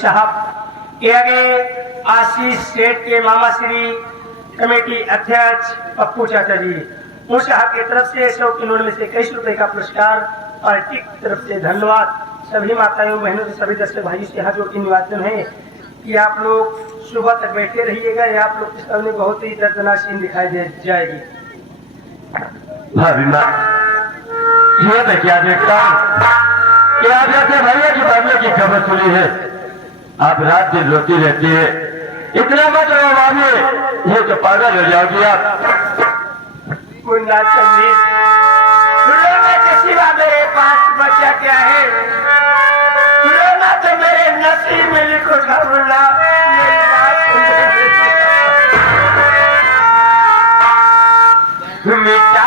साहब के आगे आशीष सेठ के मामा श्री कमेटी अध्यक्ष पप्पू चाचा जी उन साहब की तरफ से 100 की नोट में से 21 रुपए का पुरस्कार पार्टी की तरफ से धन्यवाद। सभी माताओं बहनों से सभी दर्शक भाई से हाथ जोड़ के निवेदन है कि आप लोग सुबह तक बैठे रहिएगा। या आप लोग के सामने बहुत ही दर्दनाक सीन दिखाई दे जाएगी। ये मैं क्या देखता हूँ कि आप जैसे भैया की मामले की खबर सुनी है, आप रात दिन रोती रहती है। इतना मत रो मामले, ये तो पागल हो जाओगी आप। मुन्ना चंदी रोना के सिवा मेरे पास बचा क्या है? रोना तो मेरे नसीब में लिखो था। मुन्ना मेरी बात मिटा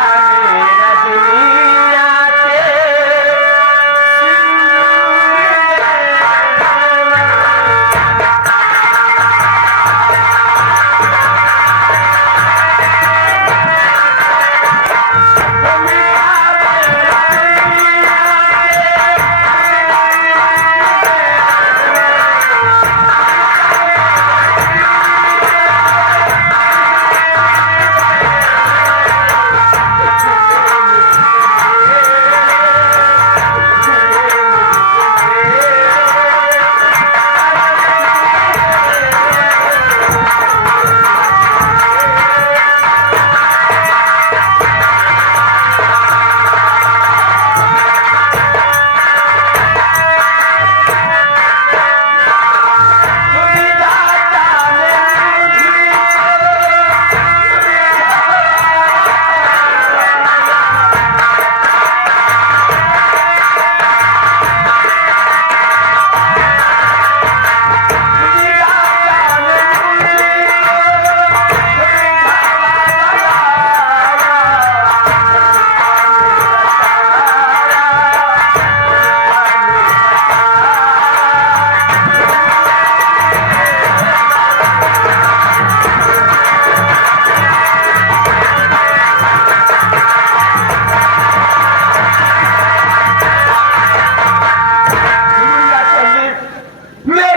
मेरा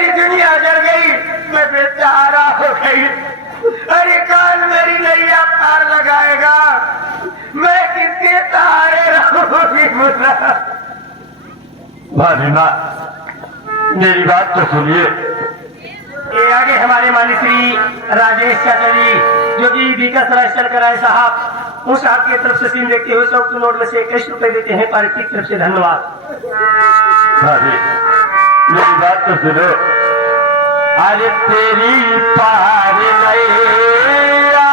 दुनिया अरे काल मेरी नैया पार लगाएगा। मैं किसके सहारे रहूंगी? मुन्ना भानुमा, मेरी बात तो सुनिए। ये आगे हमारे माली श्री राजेश चाचा जी जो कि विकास राय सरकार साहब उस साहब की तरफ से सीन देखते हुए 100 की नोट में से 21 रुपए देते हैं। पार्टी की तरफ से धन्यवाद। मेरी बात तो सुनो। अरे तेरी पार नैया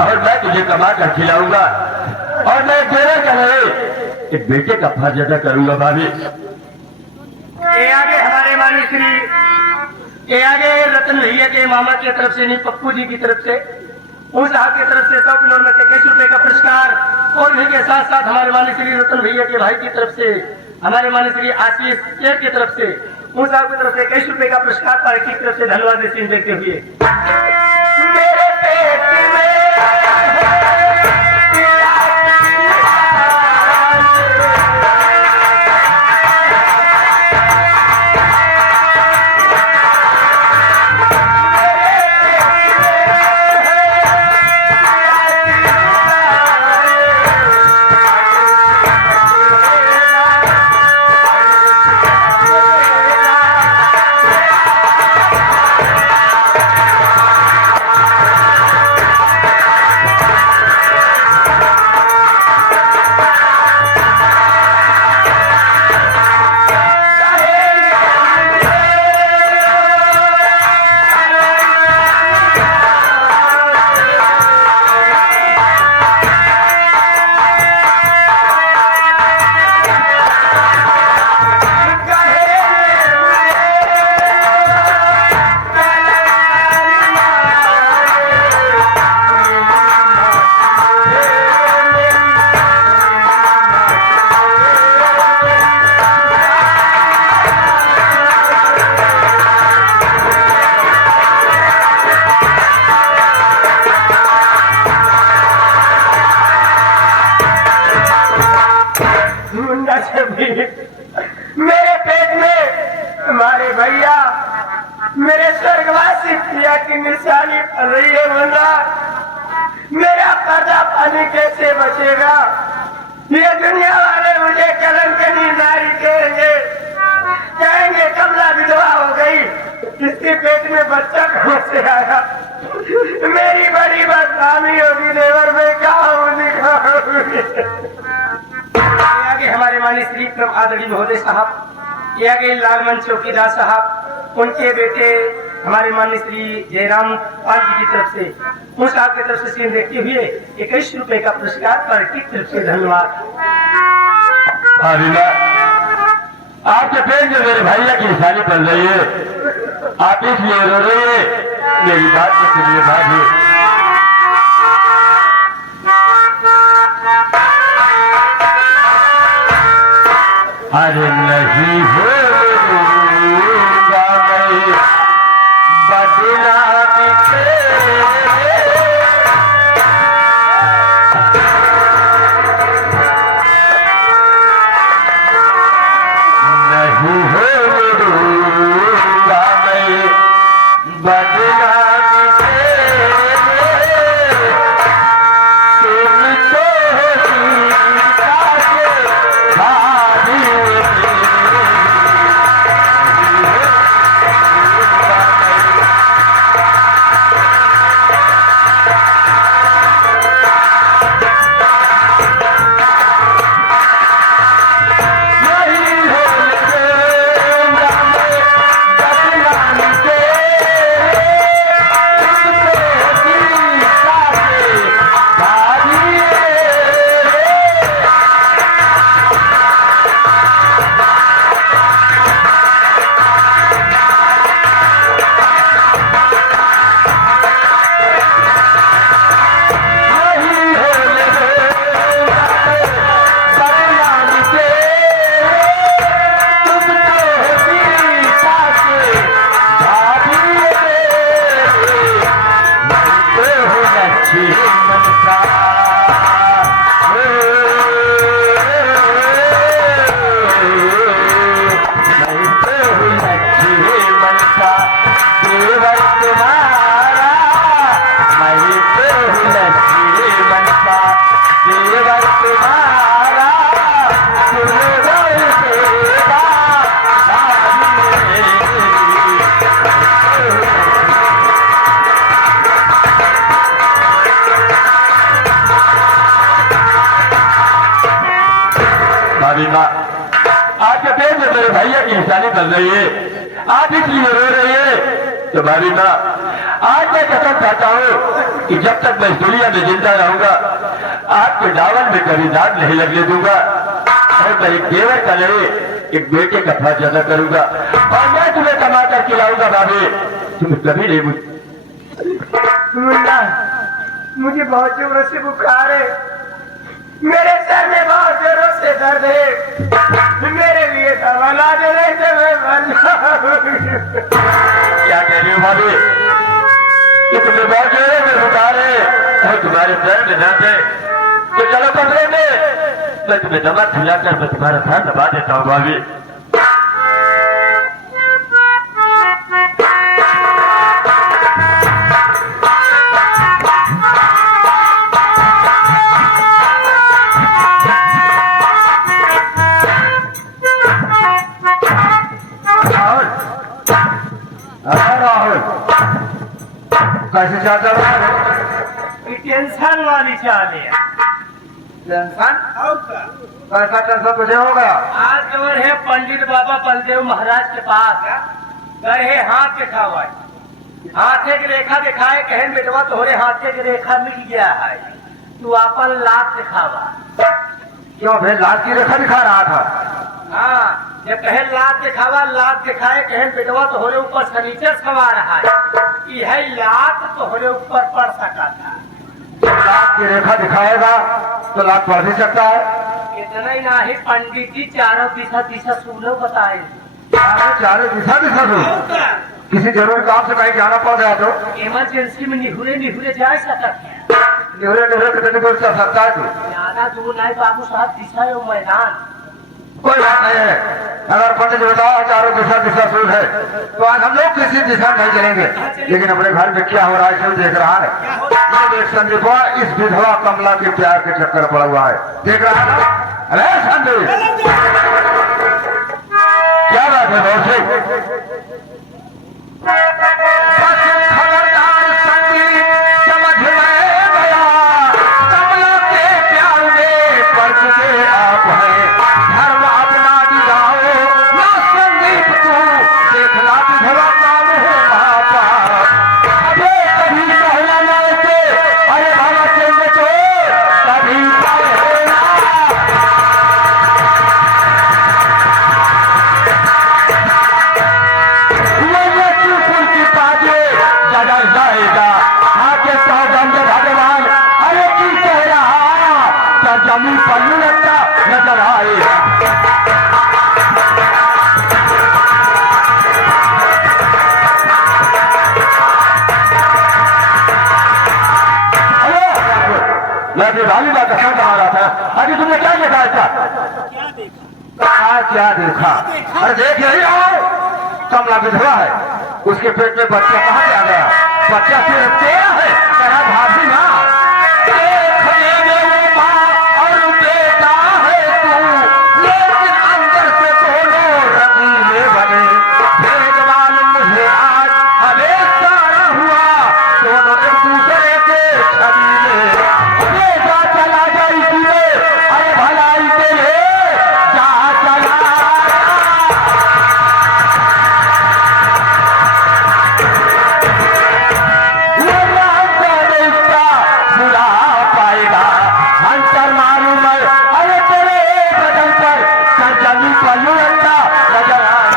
और मैं तुझे कमा कर खिलाऊंगा और मैं तेरा क्या रहे एक बेटे का फर्ज अदा करूंगा भाभी। ये आगे हमारे मानी श्री ये आगे रतन भैया के मामा की तरफ से नहीं पप्पू जी की तरफ से उस साहब की तरफ से 100 किलो में से 21 रुपए का पुरस्कार और इन्हीं के साथ साथ हमारे मानी श्री रतन भैया के भाई की तरफ से हमारे मानी श्री आशीष शेर की तरफ से उस साहब की तरफ से 21 रुपए का पुरस्कार पार्टी की तरफ से धन्यवाद देते हुए मेरे पेट में मेरे पेट में हमारे भैया मेरे स्वर्गवासी पिया की निशानी पड़ रही है बंदा मेरा पर्दा पानी कैसे बचेगा ये दुनिया वाले मुझे कलंकनी नारी कहेंगे कमला विधवा हो गई इसके पेट में बच्चा कहां से आया मेरी बड़ी बदनामी होगी लेवर में कहा दिखा आगे हमारे माननीय श्री क्रम आदरणीय महोदय साहब ये आगे लालमन चौकीदार साहब उनके बेटे हमारे माननीय श्री जयराम पाल जी की तरफ से उन साहब की तरफ से सीन देखते हुए 21 रुपए का पुरस्कार पार्टी की तरफ से धन्यवाद। आपके पेट में मेरे भैया की निशानी पड़ रही है आप इसलिए रो रही है मेरी बात को सुनिए भाभी। अरे नहीं होगा मैं बदनामी से नहीं होगा मैं बदनामी से आपके पेट में मेरे भैया की निशानी बन रही है आप इसलिए रो रही है तुम्हारी माँ आज मैं कसम खाता हूँ कि जब तक मैं इस दुनिया में जिंदा रहूंगा आपके दावत में कभी दाग नहीं लगने दूंगा और मैं एक देवर का नहीं एक बेटे का फर्ज अदा करूंगा और मैं तुम्हें कमा कर खिलाऊंगा भाभी। तुम्हें कभी नहीं मुन्ना, मुझे बहुत जोरों से बुखार है, मेरे सर में बहुत जोरों से दर्द है, मेरे लिए दवा ला दे रहे थे, मैं मर जाऊं। क्या कह रही हो भाभी कि तुम्हें बहुत जोरों में बुखार है और तुम्हारे सर में दर्द है तो चलो कमरे में मैं तुम्हें दवा खिलाकर मैं तुम्हारा सर दबा देता हूँ भाभी। कैसे चाहता है टेंशन वाली चाल है। टेंशन कैसा टेंशन तुझे होगा? आज खबर है पंडित बाबा बलदेव महाराज के पास गए है, हाथ दिखावा, हाथे की रेखा दिखाए, कहन बेटवा तोहरे हाथे की रेखा मिल गया है, तू अपन लात दिखावा। क्यों भाई लात की रेखा दिखा रहा था? हाँ, जब कहे लात दिखावा, लात दिखाए, कहन बेटवा तोहरे ऊपर सनीचर सवार है, यह लात तोहरे ऊपर पड़ सका था। लात की रेखा दिखाएगा तो लात पढ़ भी सकता है। इतना ही नहीं, पंडित जी चारों दिशा दिशा सुनो बताए, चारों दिशा दिशा सुन। किसी जरूरी काम से कहीं जाना पड़ गया तो इमरजेंसी में निहुरे निहुरे जा सकते हैं। निहुरे निहुरे कितने को चल सकता है तू? ज्यादा दूर नहीं बाबू साहब, दिशा है वो मैदान। कोई बात नहीं है, अगर पंडित बताओ चारों दिशा दिशा सूद है तो आज हम लोग किसी दिशा नहीं चलेंगे, लेकिन अपने घर में क्या हो रहा है सब देख रहा है। ये संदीपा इस विधवा कमला के प्यार के चक्कर पड़ा हुआ है, देख रहा है ना? अरे संदीप क्या बात है बहुत से? खबरदार संदीप समझ में गया, कमला के प्यार में पड़ चुके आप हैं। धर्म अपना दिलाओ ना संदीप, तू देखना विधवा काम हो महापाप। अबे कभी कहना ना से अरे भाला चेंगे तो कभी कहेगा वो चुपुल की पाजे जगह जाएगा आके सौगंध भगवान। अरे की कह रहा तो जमीन पर लगता नजर आएगा। मैं दिवाली का कसम कहा रहा था, अभी तुमने क्या देखा ऐसा? क्या देखा? अरे देख यही आओ, कमला विधवा है, उसके पेट में बच्चा कहाँ से आ गया? बच्चा सिर्फ तेरा है, तेरा भाभी ना। देखने में वो माँ और बेटा है तू, लेकिन अंदर से दोनों रंगीले बने। भेदभाव मुझे आज हमेशा हुआ, दोनों एक दूसरे के छबीले। हमेशा चला जा इसीलिए, अरे भलाई के लिए जा चला। बुरा पाएगा हंटर मारू मैं, अरे तेरे बदन पर सरजमी पर लुढ़कता नजर आए।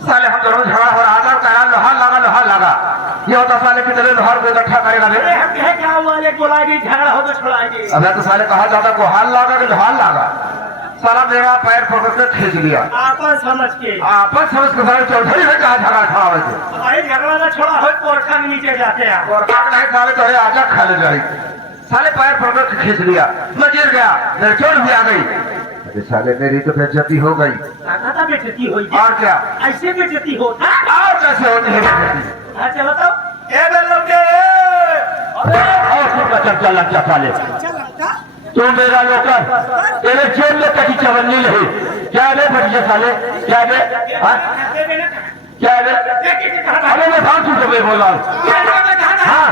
साले हम दोनों झगड़ा हो रहा था, कहा लोहा लगा ये होता साले कितने लोहार को इकट्ठा करेगा बे? गाँव वाले बोलाएंगे झगड़ा हो तो छोड़ाएंगे। अब तो साले कहा जाता कोहाल लगा कि लोहार लगा। साला मेरा पैर पकड़ के खींच लिया, आपस समझ के साले चौधरी है कहा झगड़ा खड़ा हुए थे। भाई झगड़ा ना छोड़ा हो, पोरखा के नीचे जाते हैं। पोरखा नहीं साले तो आजा खा ले जाए। साले पैर पकड़ के खींच लिया, मैं गिर गया, मेरे चोट भी आ गई। अरे साले मेरी तो बेइज्जती हो गई। बेइज्जती हुई और क्या? ऐसे बेइज्जती होता और कैसे होती है बेइज्जती? हाँ चलो तो ए बेलो के और चर्चा लगता साले तू मेरा नौकर तेरे जेब में कटी चवन्नी नहीं क्या रे भटिया साले क्या रे हाँ? क्या रे अरे मैं फालतू से मैं बोला हाँ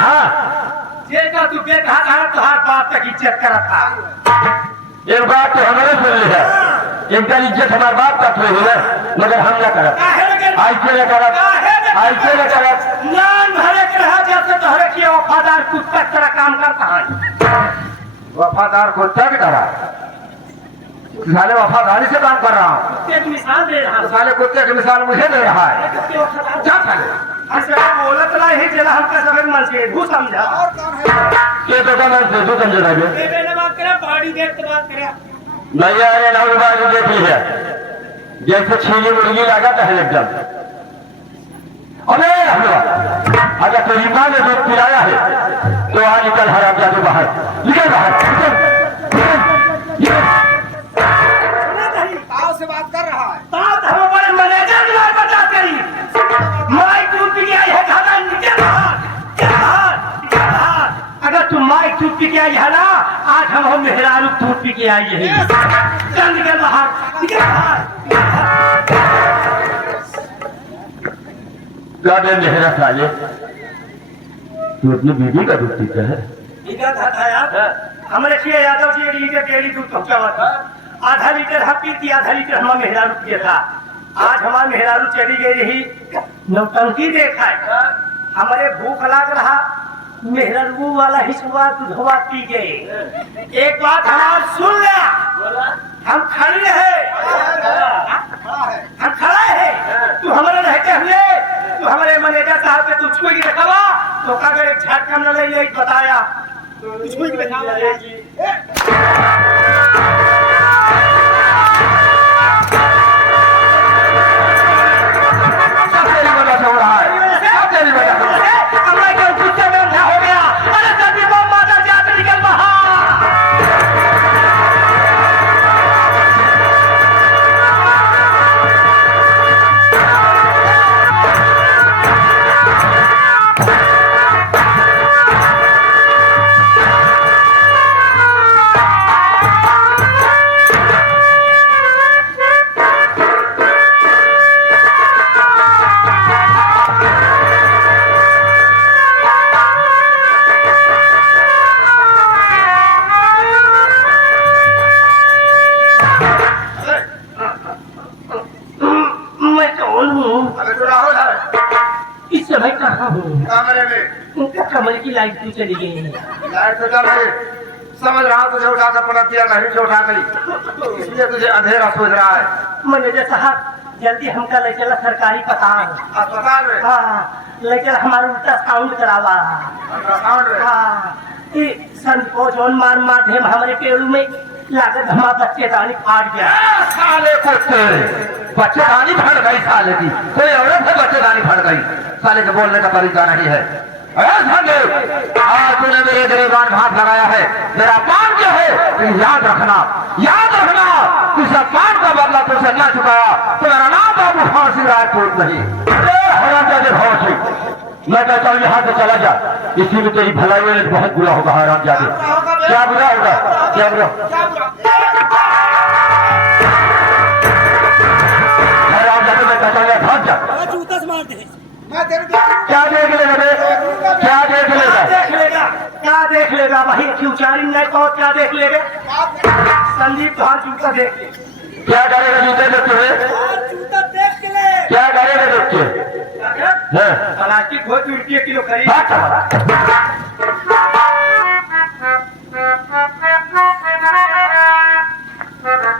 हाँ जेगा तू बेटा था तुहार बाप तक इज्जत करा था एक बात तो हमारे सुन ली है इनका इज्जत हमारे बाप का थोड़ी है मगर हम न करब ऐसे न करब ऐसे न करब नान भरे के रहा जैसे तोहरे की वफादार कुत्ता की तरह काम करता है वफादार कुत्ता की तरह साले वफादारी से काम कर रहा हूँ कुत्ते की मिसाल दे रहा हूँ साले कुत्ते की मिसाल मुझे दे रहा है कुत्ते वफादार जा साले ऐसे बोलत ला ही जला हमका सब मन से तू समझा ये तो कम से तू समझ रहा है बेबे ने बात करा बॉडी देख के बात करा भैया अरे नौबाजी देखी है जैसे छीली मुर्गी लागत है एकदम अरे अगर तेरी माँ ने दूध पिलाया है तो आज निकल हराम जादू बाहर निकल बाहर ताव से बात कर रहा है बात हम बड़े मैनेजर की बात बता करी माइक दूध पी के आई है खाता निकल बाहर अगर तुम माइक दूध पी के आई है ना आज हम मेहरारू दूध पी के आई है चल निकल बाहर गार्डन मेहरा साले तू अपनी बीवी का दूध पीता है इधर था यार हमारे छह यादव जी 1 लीटर डेली दूध पहुंचावा था आधा लीटर हम पीती आधा लीटर हमारा मेहरारू पिया था आज हमारा मेहरारू चली गई रही नौटंकी देखा है हमारे भूख लाग रहा मेहरारू वाला हिस्सा दूधवा पी गए एक बात हमार सुन ले हम खड़े हैं हम खड़े हैं तू हमारे रहते हुए तू हमारे मैनेजर साहब के तुझको ही दिखावा तो अगर एक झटका न ले ले बताया तुझको ही दिखावा कमल की लाइट क्यों चली गई लाइट तो चल रही समझ रहा हूँ तुझे उठा कर पलट दिया नहीं से उठा गई इसलिए तुझे अंधेरा सोच रहा है मैनेजर साहब जल्दी हमका ले चला सरकारी अस्पताल में हाँ ले चला हमारा उल्टा साउंड करावा अल्ट्रासाउंड में हाँ ये संकोच और मार धेम हमारे पेड़ों में लागत हमारा बच्चेदानी फाट गया साले कुत्ते बच्चेदानी फट गई साले की कोई औरत है बच्चेदानी फट गई साले के बोलने का तरीका नहीं है आज तूने मेरे गिरेबान हाथ लगाया है मेरा मान जो है तू याद रखना तुझे मान का बदला तुझसे न चुकाया तो मेरा नाम बाबू फांसी राजपूत नहीं मैं कहता हूँ यहाँ से चला जा इसी में तेरी भलाई में बहुत बुरा होगा हराम जादे क्या बुरा होगा क्या बुरा हराम जादे मैं कहता हूँ भाग जा क्या देख लेगा क्या देख लेगा क्या देख लेगा वही की उचारी नहीं कहो क्या देख लेगा संदीप तो जूता देख ले क्या करेगा जूते देख के क्या करेगा देख के प्लास्टिक बहुत रुपये किलो खरीद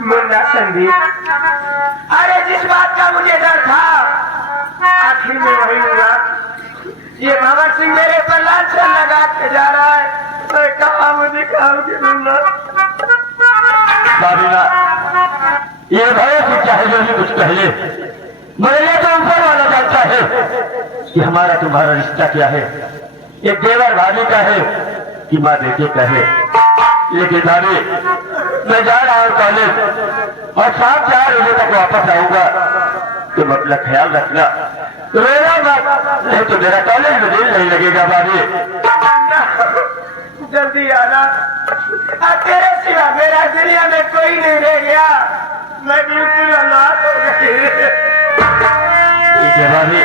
मुन्ना संदीप अरे जिस बात का मुझे डर था आखिर में वही हुआ ये भगत सिंह मेरे पर लांछन लगा के जा रहा है मैं कहा मुझे खाऊंगी मुन्ना ये भय से चाहे जो भी कुछ पहले मगर ये तो ऊपर वाला जानता है कि हमारा तुम्हारा रिश्ता क्या है ये देवर भाभी का है कि माँ बेटे का है लेकिन भाभी मैं जा रहा हूँ कॉलेज और शाम 4 बजे तक वापस आऊंगा तुम अपना ख्याल रखना रोना मत, नहीं तो मेरा कॉलेज में दिल नहीं लगेगा भाभी। जल्दी आना, तेरे सिवा मेरा दुनिया में कोई नहीं रह गया, मैं बिल्कुल अनाथ हो गई। ठीक है भाभी।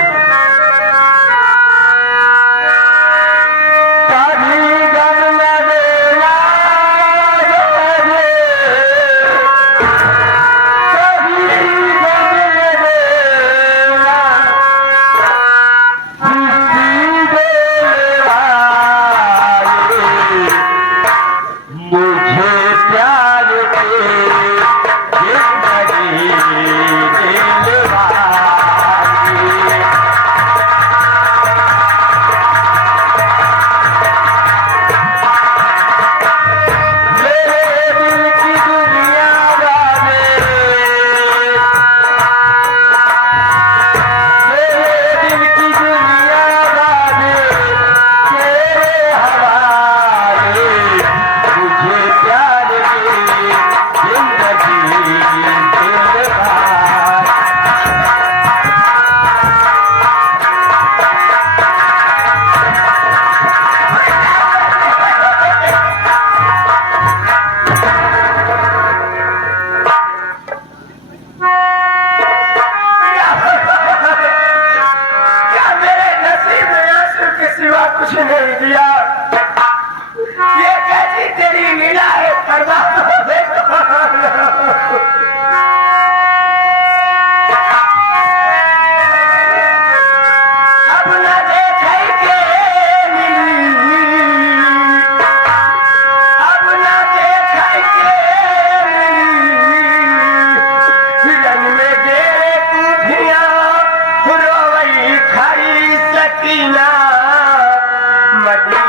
कुछ नहीं दिया, ये कैसी तेरी लीला है अब न देखे के मिली, अब न देखे के मिली, रंग में दे तूफिया रोवई खाई सकीना मदी